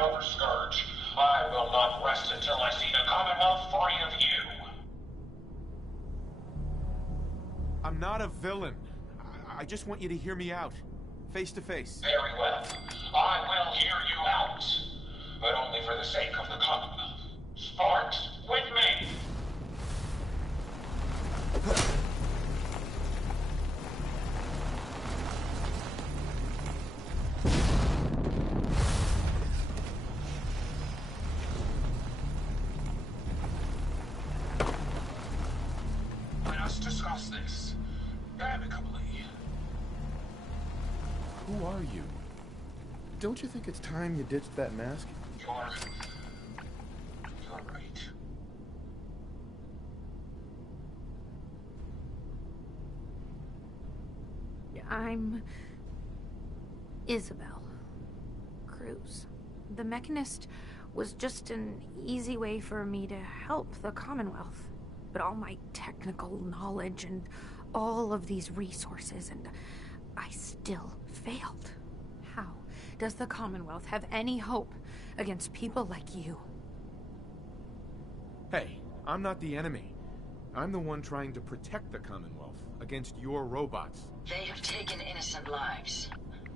over, Scourge. I will not rest until I see the Commonwealth free of you. I'm not a villain. I just want you to hear me out. Face to face. Very well. I will hear you out. But only for the sake of the Commonwealth. Sparks, with me! Let us discuss this amicably. Who are you? Don't you think it's time you ditched that mask? You're right. I'm Isabel Cruz. The Mechanist was just an easy way for me to help the Commonwealth. But all my technical knowledge and all of these resources, and I still failed. How does the Commonwealth have any hope against people like you? Hey, I'm not the enemy. I'm the one trying to protect the Commonwealth against your robots. They have taken innocent lives.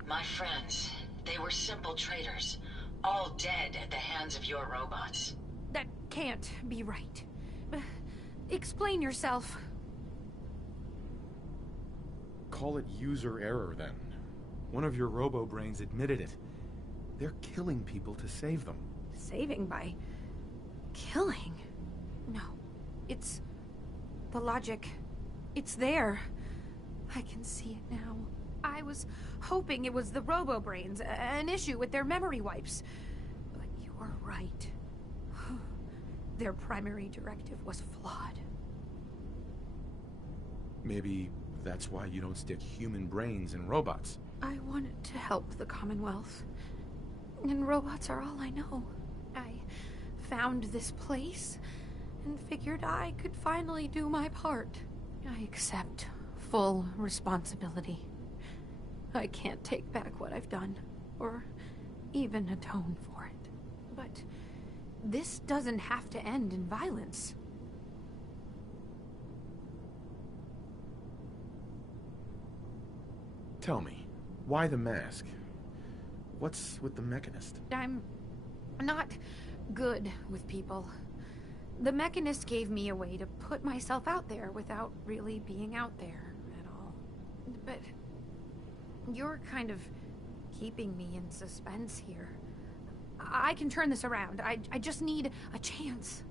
My friends, they were simple traitors, all dead at the hands of your robots. That can't be right. Explain yourself. Call it user error, then. One of your robo-brains admitted it. They're killing people to save them. Saving by killing? No. It's the logic. It's there. I can see it now. I was hoping it was the robo-brains, an issue with their memory wipes. But you're right. Their primary directive was flawed. Maybe that's why you don't stick human brains in robots. I wanted to help the Commonwealth. And robots are all I know. I found this place and figured I could finally do my part. I accept full responsibility. I can't take back what I've done, or even atone for it. But this doesn't have to end in violence. Tell me, why the mask? What's with the Mechanist? I'm not good with people. The Mechanist gave me a way to put myself out there without really being out there at all. But you're kind of keeping me in suspense here. I can turn this around. I just need a chance.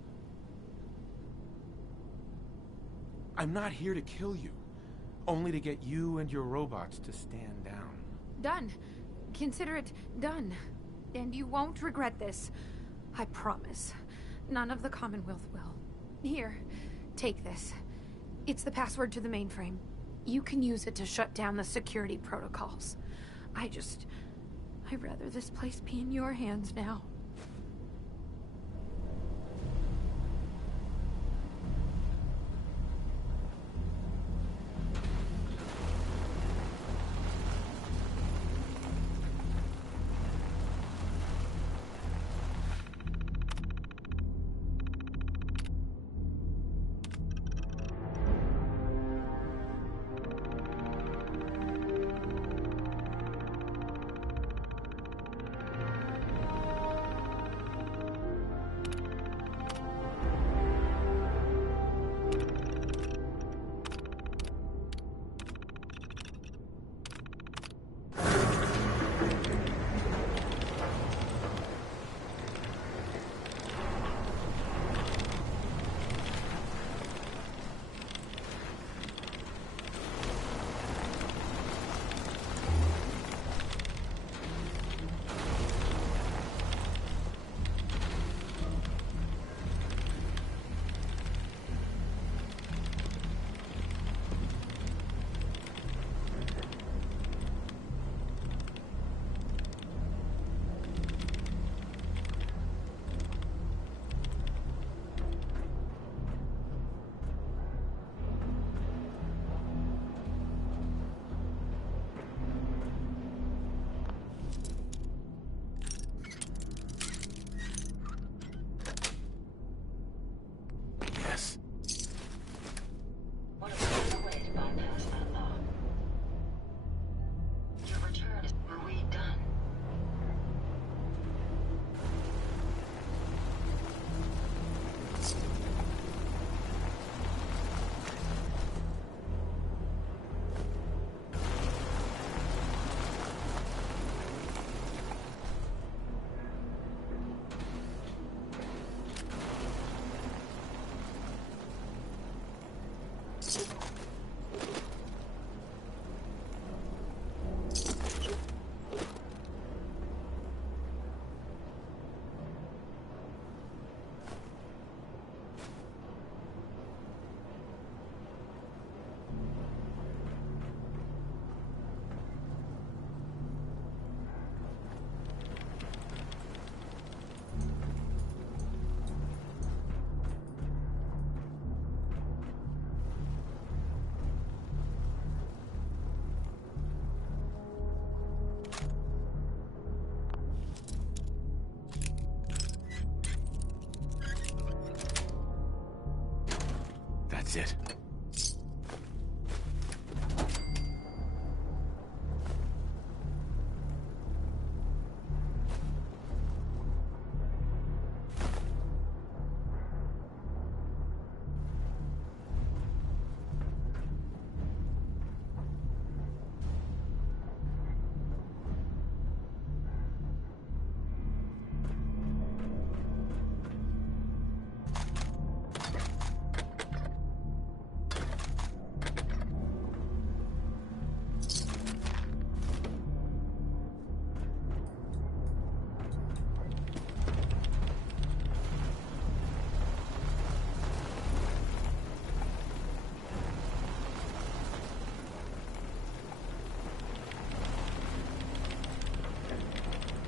I'm not here to kill you. Only to get you and your robots to stand down. Done. Consider it done. And you won't regret this. I promise. None of the Commonwealth will. Here, take this. It's the password to the mainframe. You can use it to shut down the security protocols. I'd rather this place be in your hands now. That's it.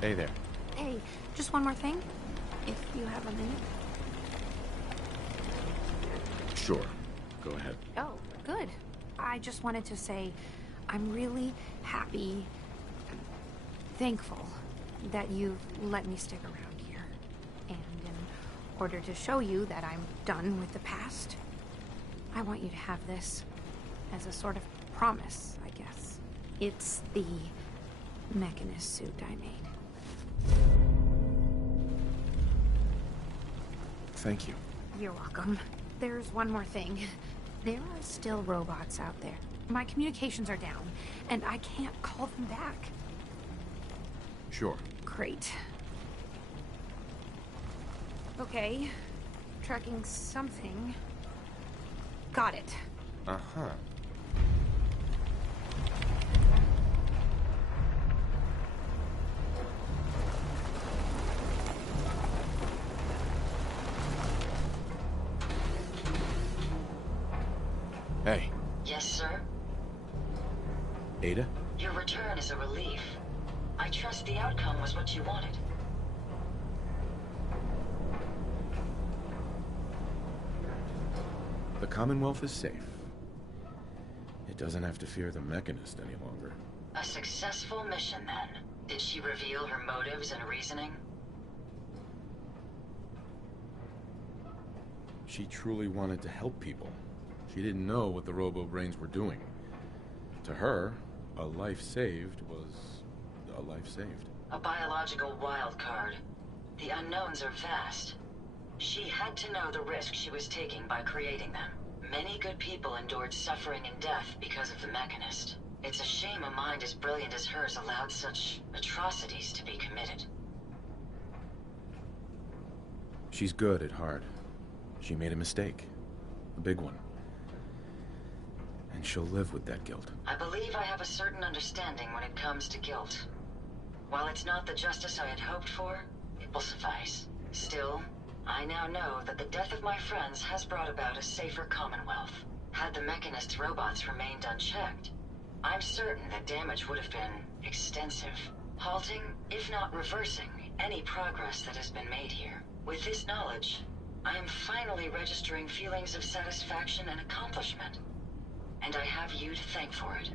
Hey there. Hey, just one more thing, if you have a minute. Sure. Go ahead. Oh, good. I just wanted to say I'm really happy, thankful that you've let me stick around here. And in order to show you that I'm done with the past, I want you to have this as a sort of promise, I guess. It's the Mechanist suit I made. Thank you. You're welcome. There's one more thing. There are still robots out there. My communications are down, and I can't call them back. Sure. Great. Okay. Tracking something. Got it. Uh-huh. Hey. Yes, sir? Ada? Your return is a relief. I trust the outcome was what you wanted. The Commonwealth is safe. It doesn't have to fear the Mechanist any longer. A successful mission, then. Did she reveal her motives and reasoning? She truly wanted to help people. She didn't know what the Robo-Brains were doing. To her, a life saved was a life saved. A biological wild card. The unknowns are vast. She had to know the risk she was taking by creating them. Many good people endured suffering and death because of the Mechanist. It's a shame a mind as brilliant as hers allowed such atrocities to be committed. She's good at heart. She made a mistake. A big one. And she'll live with that guilt. I believe I have a certain understanding when it comes to guilt. While it's not the justice I had hoped for, it will suffice. Still, I now know that the death of my friends has brought about a safer Commonwealth. Had the Mechanist's robots remained unchecked, I'm certain that damage would have been extensive, halting, if not reversing, any progress that has been made here. With this knowledge, I am finally registering feelings of satisfaction and accomplishment. And I have you to thank for it.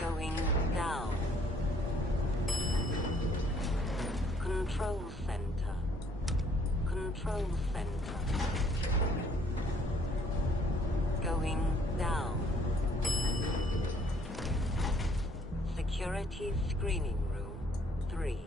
Going down. Control center. Control center. Going down. Security screening room 3.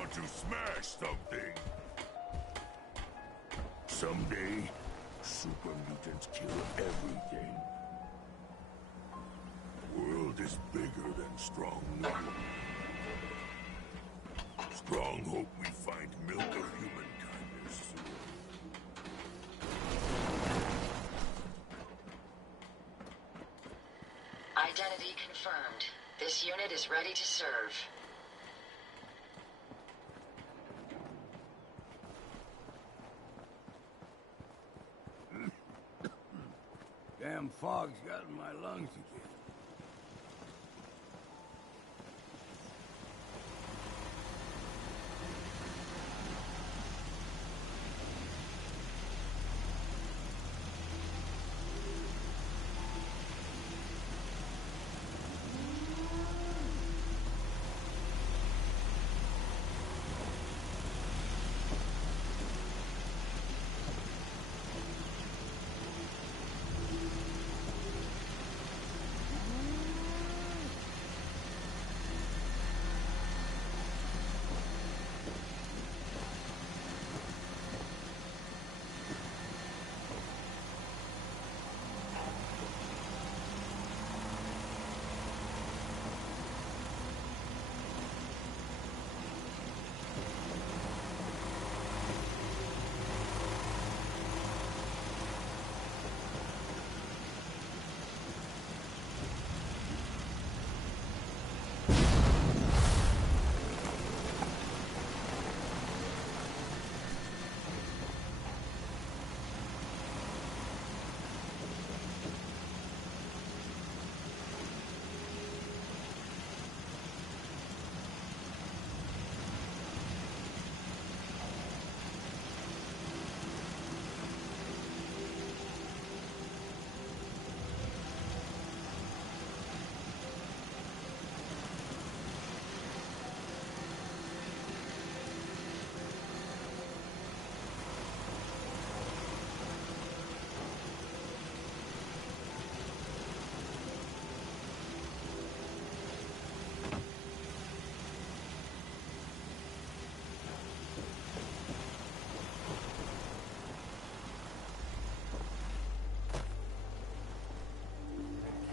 want to smash something. Someday, super mutants kill everything. The world is bigger than Strong knew. Strong hope we find milk of human kindness soon. Identity confirmed. This unit is ready to serve. Damn fog's got in my lungs again.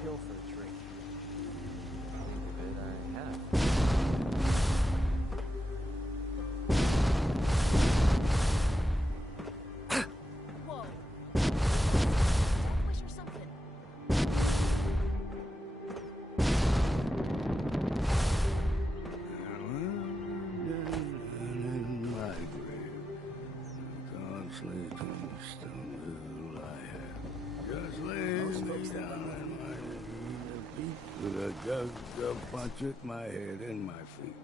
Kill for a drink. But I have. Whoa. Wish or something. In my grave, constantly still I have. Just lay me down in my feet with a punch at my head and my feet.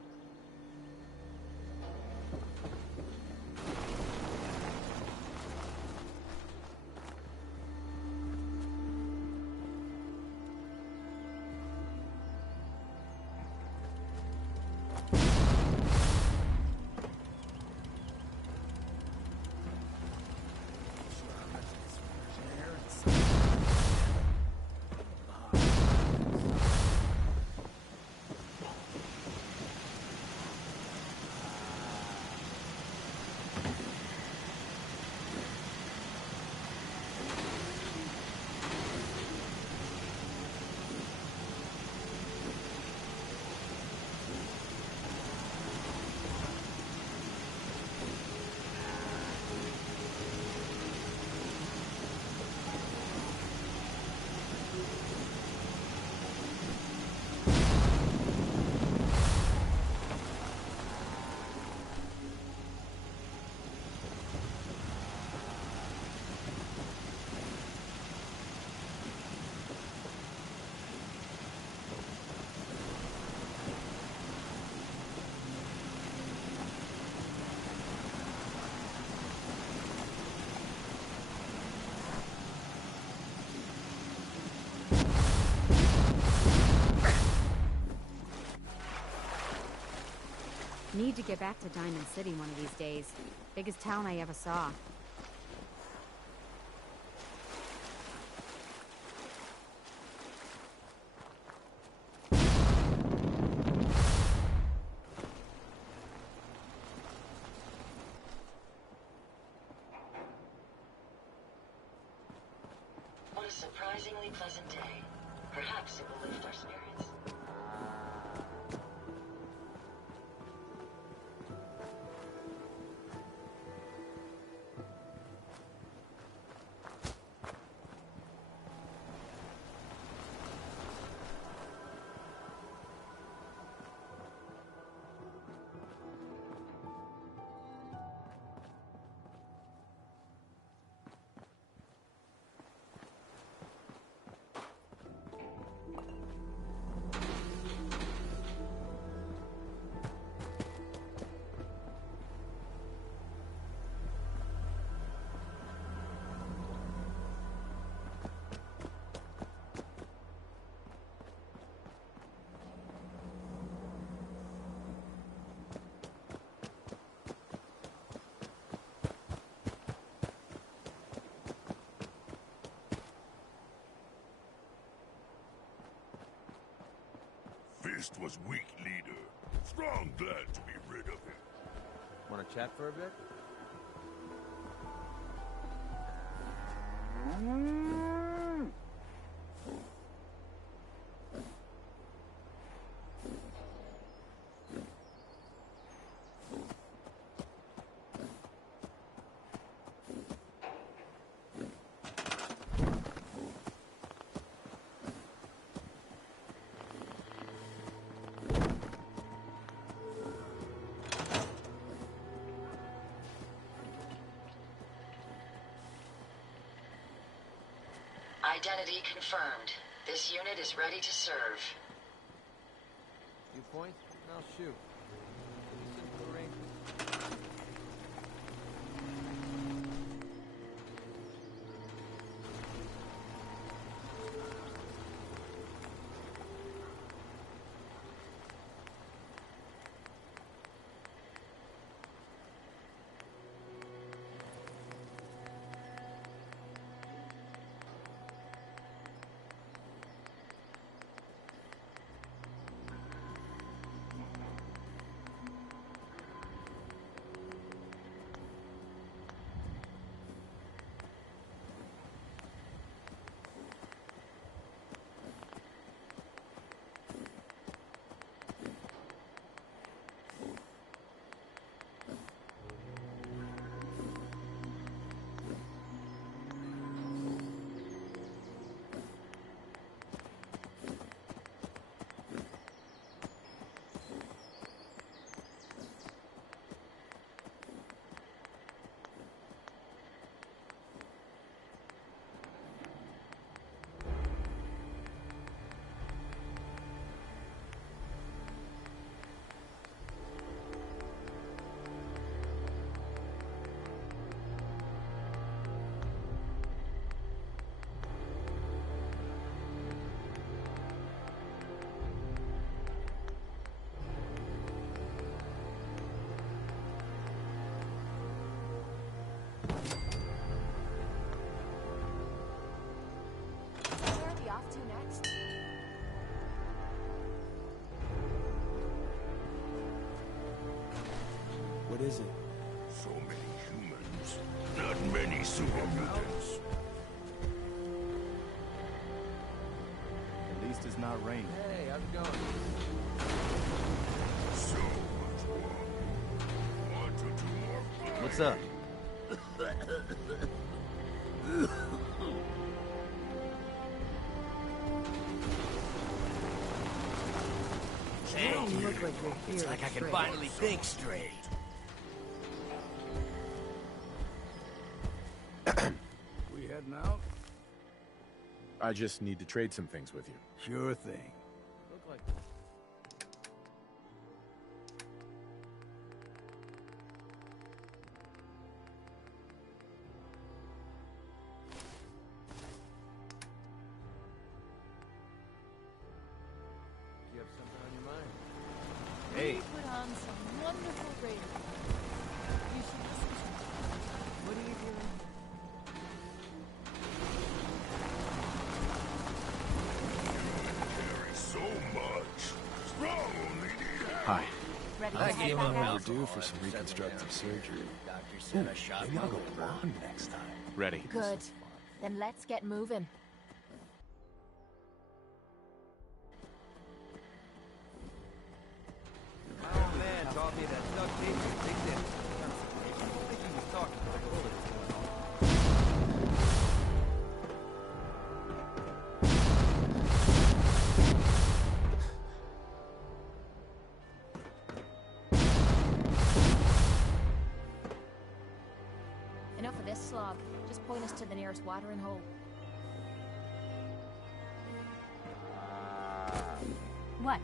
Need to get back to Diamond City one of these days. Biggest town I ever saw. a surprisingly pleasant day. Perhaps it will lift our spirits. Fist was weak leader. Strong glad to be rid of him. Want to chat for a bit? Identity confirmed. This unit is ready to serve. Viewpoint? I'll shoot. Pretty simple arrangement. What is it? So many humans. Not many super mutants. At least it's not raining. Hey, how's it going? So much more. Want to do more flying? What's up? Dang, You look like you're it's here like I can straight. finally think straight. We heading out? I just need to trade some things with you. Sure thing. Look like you have something on your mind. Hey, Put on some wonderful radio. You should listen to it. What are you doing? Carry so much. Strong only need help. Hi. Ready I to gave head up back out? overdue for some reconstructive surgery. Doctor said I shot my liver. Ready. Good. Then let's get moving. told me that Doug Patriot thinks that I think he was talking to the bullets going on. Enough of this slog. Just point us to the nearest watering hole. What?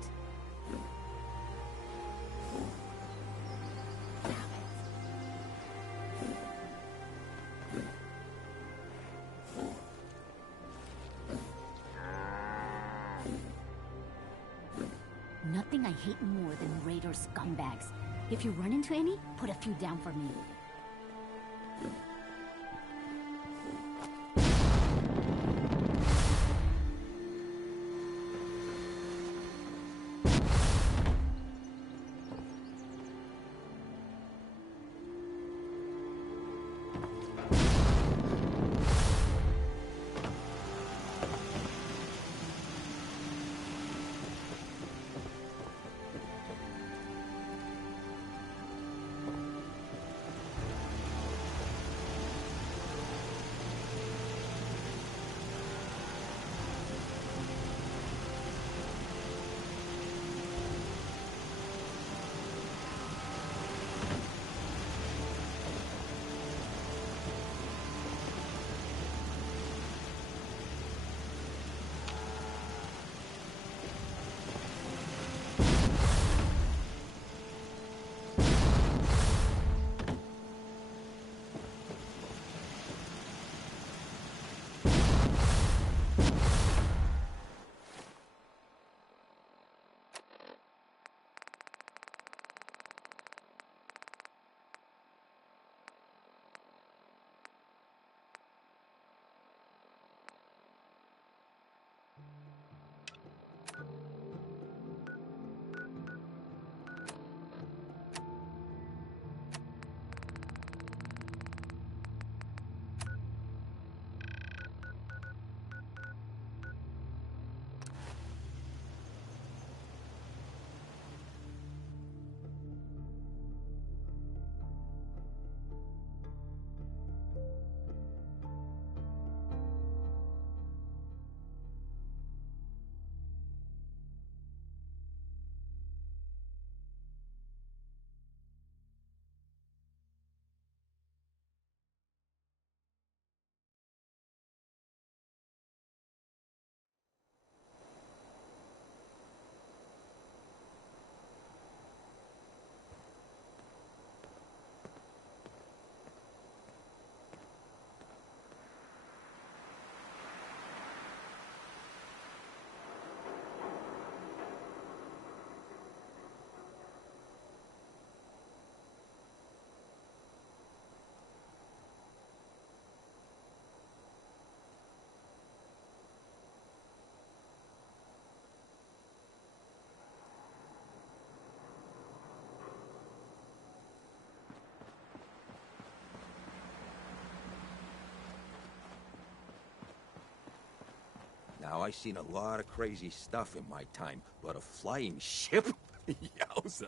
Nothing I hate more than Raider scumbags. If you run into any, put a few down for me. Now, I seen a lot of crazy stuff in my time, but a flying ship? Yowza.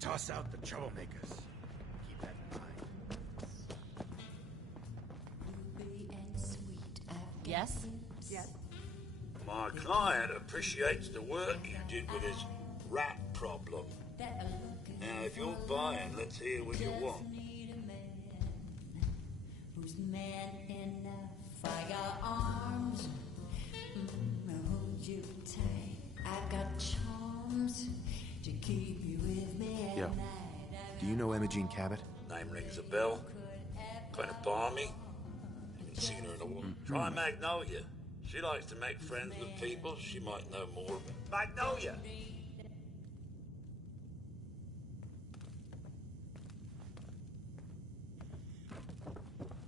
Toss out the troublemakers. Keep that in mind. Yes? Yes. My client appreciates the work you did with his rat problem. Now, if you're buying, let's hear what you want. Who's man enough? I got arms. Hold you tight. I've got charms to keep you with me. Yo, do you know Emma Jean Cabot? Name rings a bell. Kind of balmy. Haven't seen her in a while. Try Magnolia. She likes to make friends with people she might know more about. Magnolia!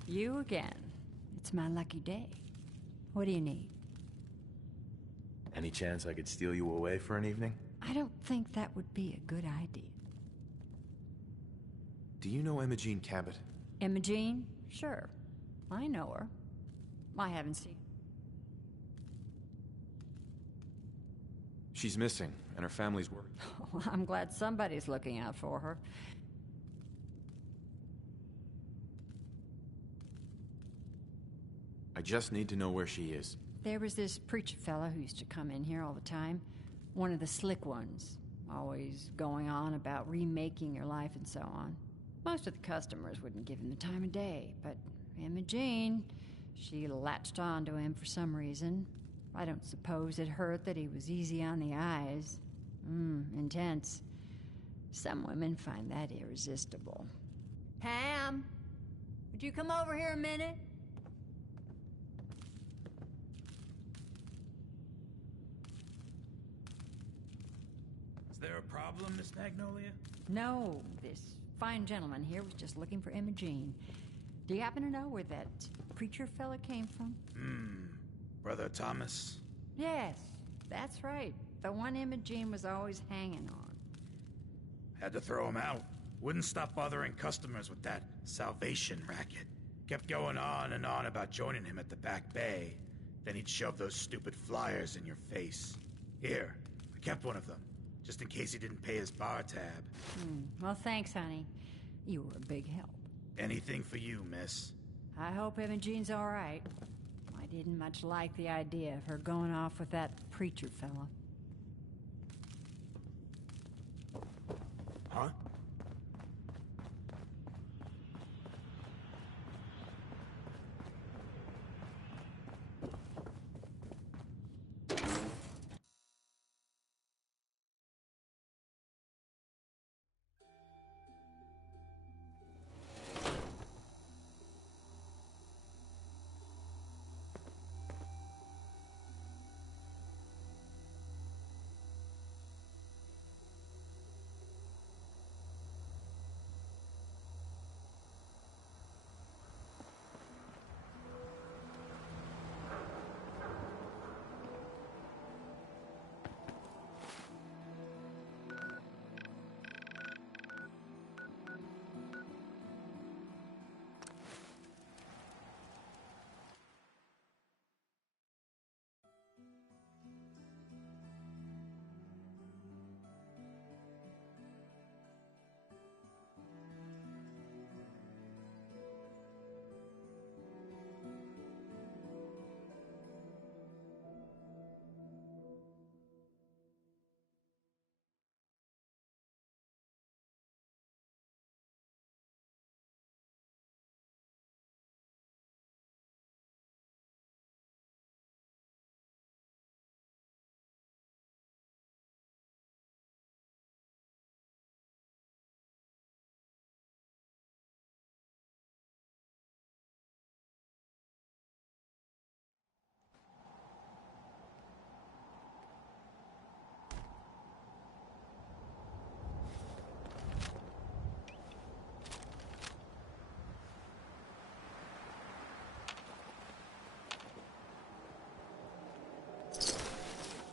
You again. It's my lucky day. What do you need? Any chance I could steal you away for an evening? I don't think that would be a good idea. Do you know Emma Jean Cabot? Emma Jean? Sure. I know her. I haven't seen. She's missing, and her family's worried. Well, I'm glad somebody's looking out for her. I just need to know where she is. There was this preacher fella who used to come in here all the time. One of the slick ones. Always going on about remaking your life and so on. Most of the customers wouldn't give him the time of day, but Emma Jean, she latched on to him for some reason. I don't suppose it hurt that he was easy on the eyes. Intense. Some women find that irresistible. Pam, would you come over here a minute? Is there a problem, Miss Magnolia? No, this fine gentleman here was just looking for Emma Jean. Do you happen to know where that preacher fella came from? Brother Thomas? Yes, that's right. The one Emma Jean was always hanging on. Had to throw him out. Wouldn't stop bothering customers with that salvation racket. Kept going on and on about joining him at the back bay. Then he'd shove those stupid flyers in your face. Here, I kept one of them, just in case he didn't pay his bar tab. Well, thanks, honey. You were a big help. Anything for you, miss. I hope Emma Jean's all right. I didn't much like the idea of her going off with that preacher fella. Huh?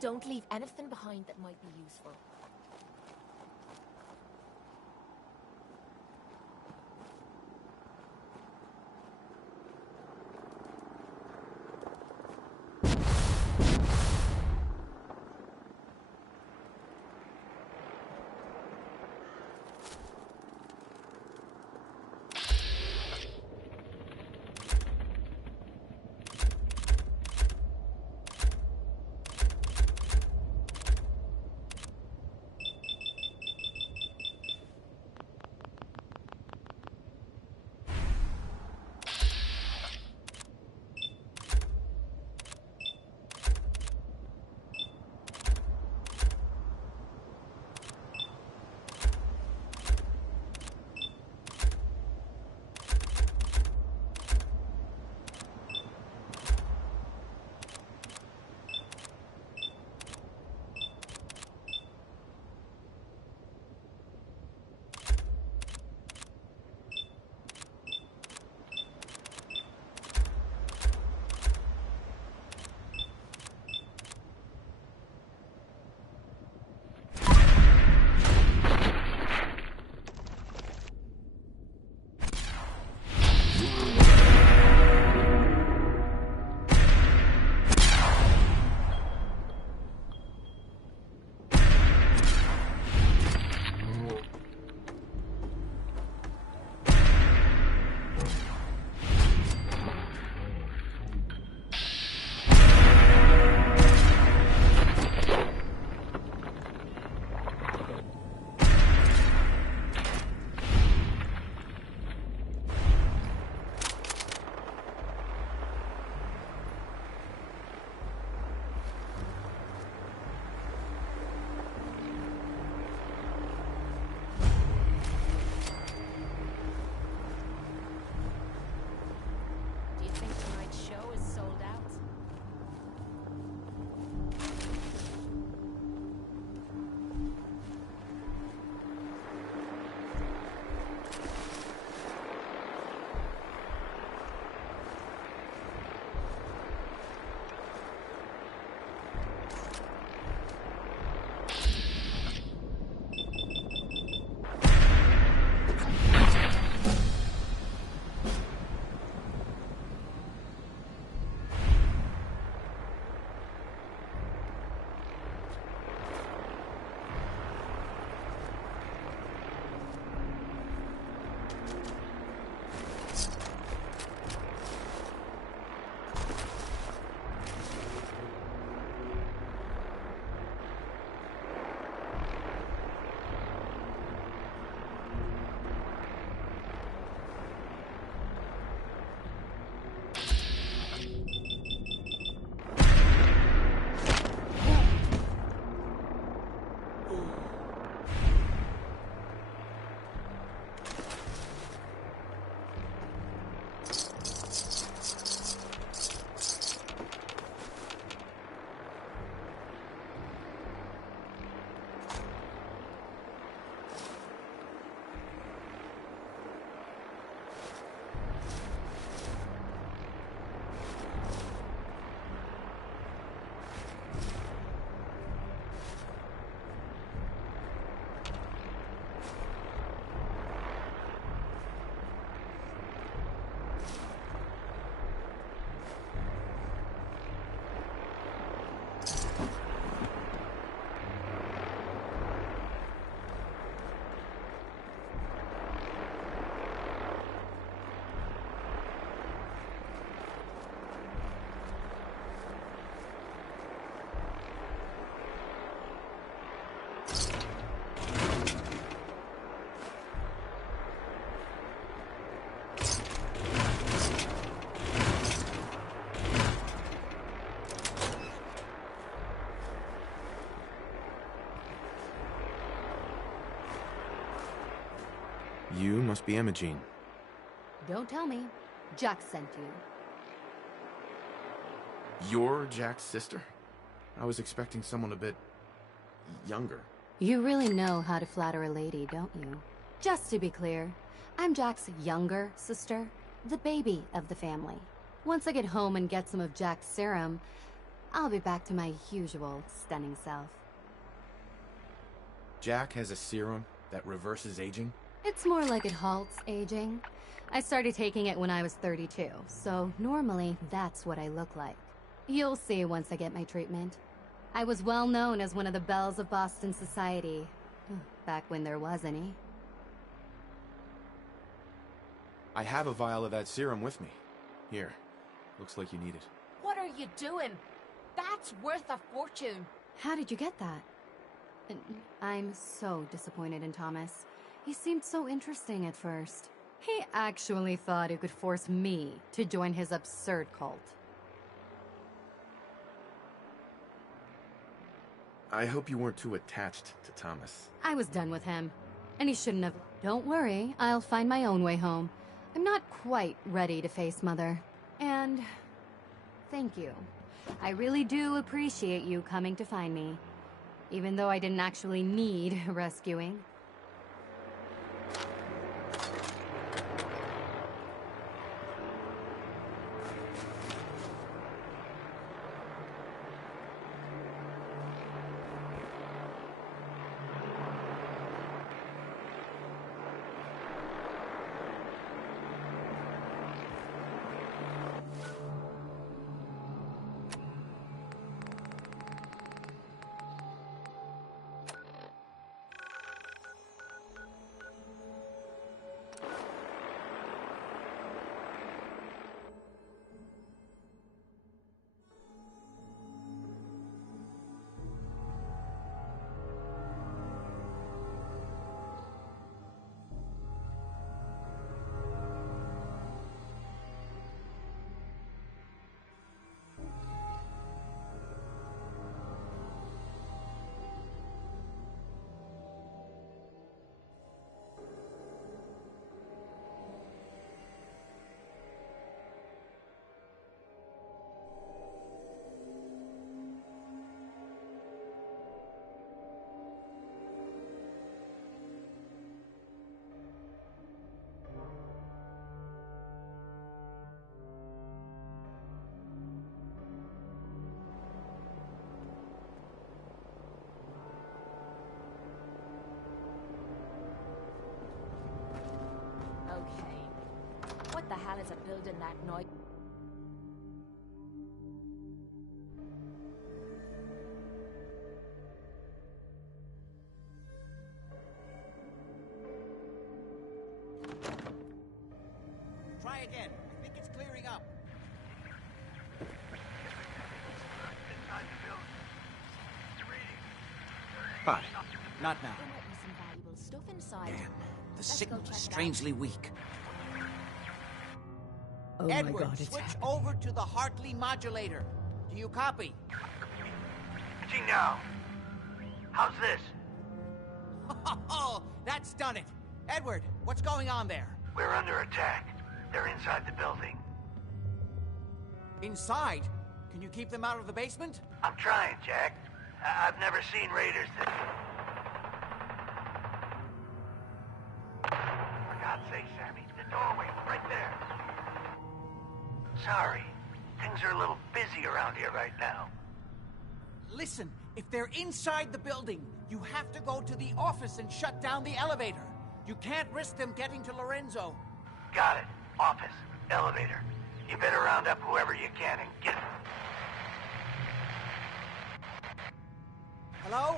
Don't leave anything behind that might be useful. must be Imogene. Don't tell me. Jack sent you. You're Jack's sister? I was expecting someone a bit... younger. You really know how to flatter a lady, don't you? Just to be clear, I'm Jack's younger sister, the baby of the family. Once I get home and get some of Jack's serum, I'll be back to my usual stunning self. Jack has a serum that reverses aging? It's more like it halts aging. I started taking it when I was 32, so normally that's what I look like. You'll see once I get my treatment. I was well known as one of the belles of Boston society, back when there was any. I have a vial of that serum with me. Here. Looks like you need it. What are you doing? That's worth a fortune. How did you get that? I'm so disappointed in Thomas. He seemed so interesting at first. He actually thought he could force me to join his absurd cult. I hope you weren't too attached to Thomas. I was done with him. And he shouldn't have. Don't worry, I'll find my own way home. I'm not quite ready to face Mother. And... thank you. I really do appreciate you coming to find me. Even though I didn't actually need rescuing. What the hell is a building that noise? Try again. I think it's clearing up. Hi. Not now. There might be some valuable stuff inside. Damn. The Let's signal go is check it out. strangely weak. Oh my Edward, God, it's switch happening. over to the Hartley modulator. Do you copy? Switching now. How's this? Oh, that's done it. Edward, what's going on there? We're under attack. They're inside the building. Inside? Can you keep them out of the basement? I'm trying, Jack. I've never seen raiders this... For God's sake, Sammy, the doorway, right there. Sorry. Things are a little busy around here right now. Listen, if they're inside the building, you have to go to the office and shut down the elevator. You can't risk them getting to Lorenzo. Got it. Office. Elevator. You better round up whoever you can and get... Hello?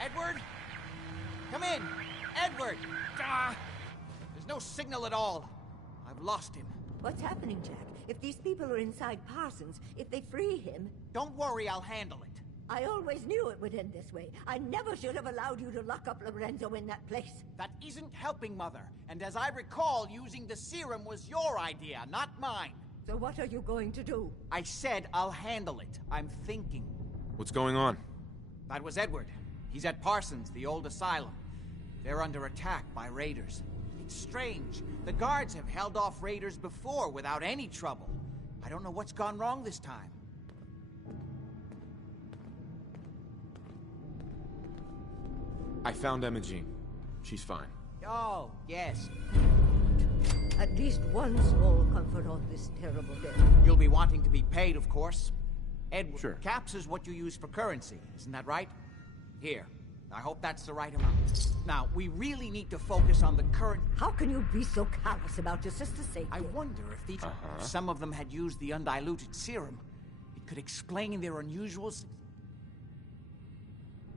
Edward? Come in. Edward! There's no signal at all. I've lost him. What's happening, Jack? If these people are inside Parsons, if they free him... Don't worry, I'll handle it. I always knew it would end this way. I never should have allowed you to lock up Lorenzo in that place. That isn't helping, Mother. And as I recall, using the serum was your idea, not mine. So what are you going to do? I said I'll handle it. I'm thinking. What's going on? That was Edward. He's at Parsons, the old asylum. They're under attack by raiders. It's strange. The guards have held off raiders before without any trouble. I don't know what's gone wrong this time. I found Imogene. She's fine. Oh, yes. At least one small comfort on this terrible day. You'll be wanting to be paid, of course. Edward, Sure. caps is what you use for currency, isn't that right? Here. I hope that's the right amount. Now, we really need to focus on the current... How can you be so callous about your sister's safety? I wonder if these... If some of them had used the undiluted serum, it could explain their unusual...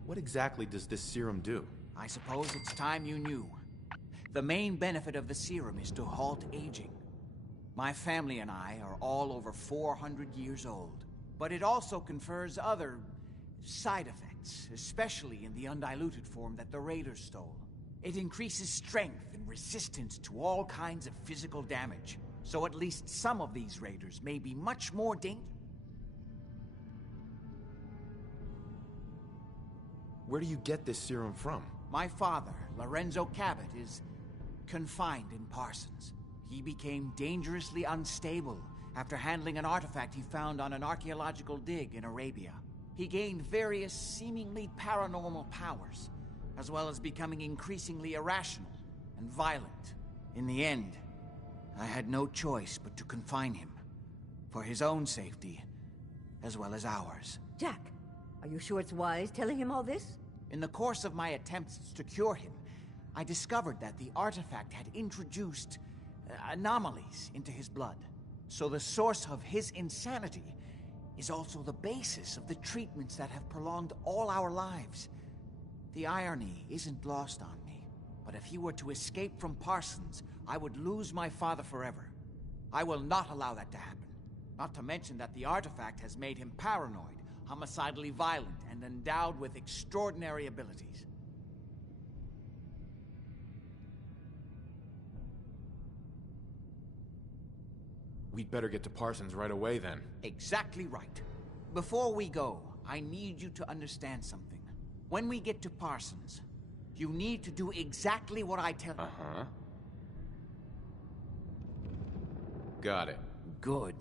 What exactly does this serum do? I suppose it's time you knew. The main benefit of the serum is to halt aging. My family and I are all over 400 years old. But it also confers other side effects, especially in the undiluted form that the Raiders stole. It increases strength and resistance to all kinds of physical damage. So at least some of these Raiders may be much more dangerous. Where do you get this serum from? My father, Lorenzo Cabot, is confined in Parsons. He became dangerously unstable after handling an artifact he found on an archaeological dig in Arabia. He gained various seemingly paranormal powers, as well as becoming increasingly irrational and violent. In the end, I had no choice but to confine him, for his own safety, as well as ours. Jack, are you sure it's wise telling him all this? In the course of my attempts to cure him, I discovered that the artifact had introduced anomalies into his blood. So the source of his insanity is also the basis of the treatments that have prolonged all our lives. The irony isn't lost on me, but if he were to escape from Parsons, I would lose my father forever. I will not allow that to happen. Not to mention that the artifact has made him paranoid, homicidally violent, and endowed with extraordinary abilities. We'd better get to Parsons right away, then. Exactly right. Before we go, I need you to understand something. When we get to Parsons, you need to do exactly what I tell you. Uh-huh. Got it. Good.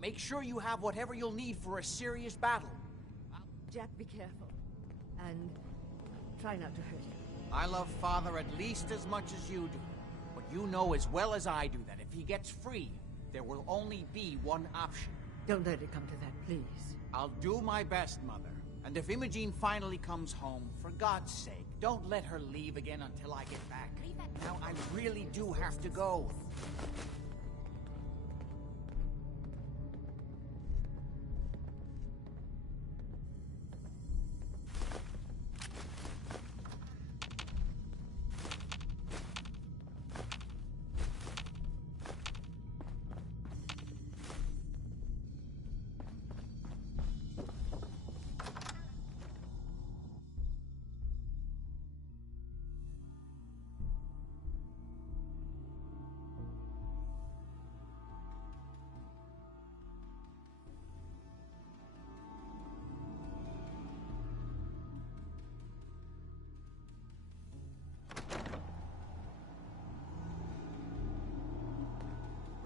Make sure you have whatever you'll need for a serious battle. Jack, be careful. And try not to hurt him. I love Father at least as much as you do. But you know as well as I do that if he gets free, there will only be one option. Don't let it come to that, please. I'll do my best, Mother. And if Imogene finally comes home, for God's sake, don't let her leave again until I get back. Now, I really do have to go.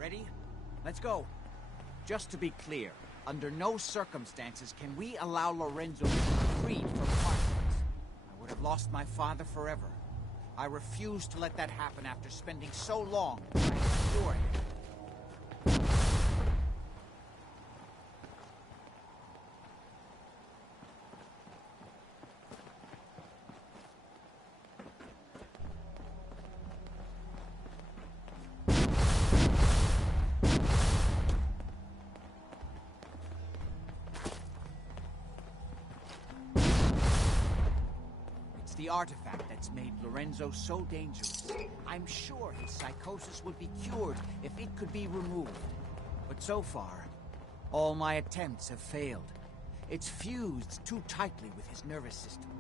Ready? Let's go. Just to be clear, under no circumstances can we allow Lorenzo to be freed from Parsons. I would have lost my father forever. I refuse to let that happen after spending so long trying to cure him. The artifact that's made Lorenzo so dangerous. I'm sure his psychosis would be cured if it could be removed. But so far, all my attempts have failed. It's fused too tightly with his nervous system.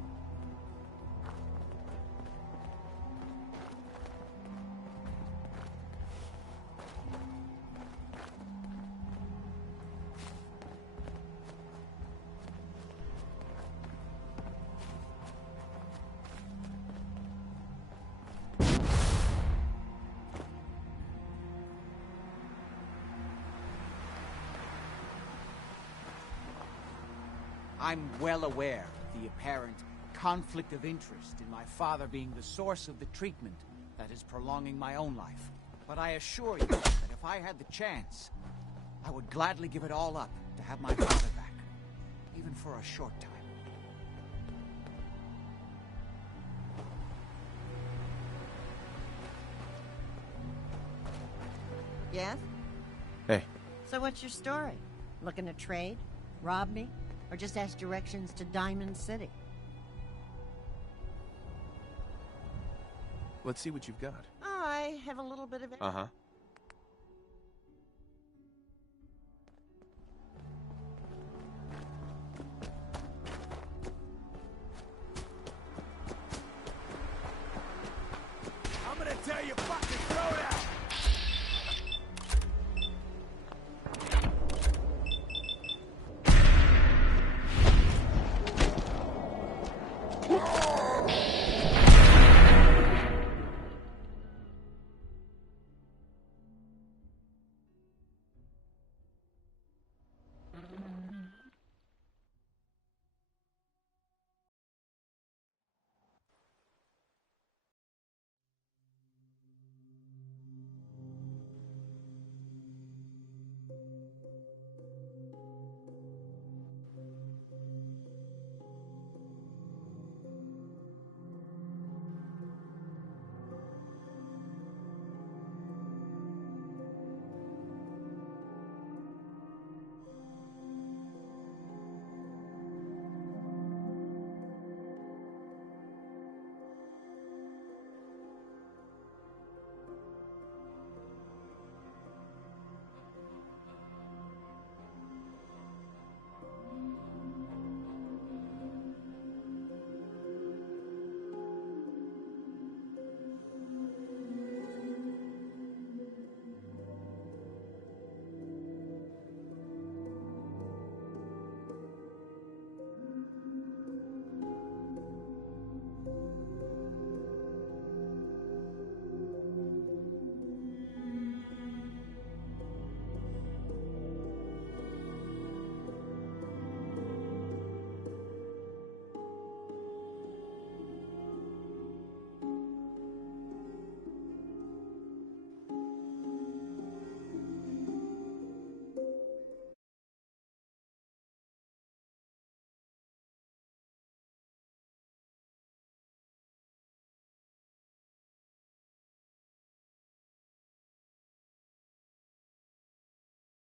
I'm well aware of the apparent conflict of interest in my father being the source of the treatment that is prolonging my own life. But I assure you that if I had the chance, I would gladly give it all up to have my father back, even for a short time. Yes? Hey. So what's your story? Looking to trade? Rob me? Or just ask directions to Diamond City? Let's see what you've got. Oh, I have a little bit of everything. Uh-huh.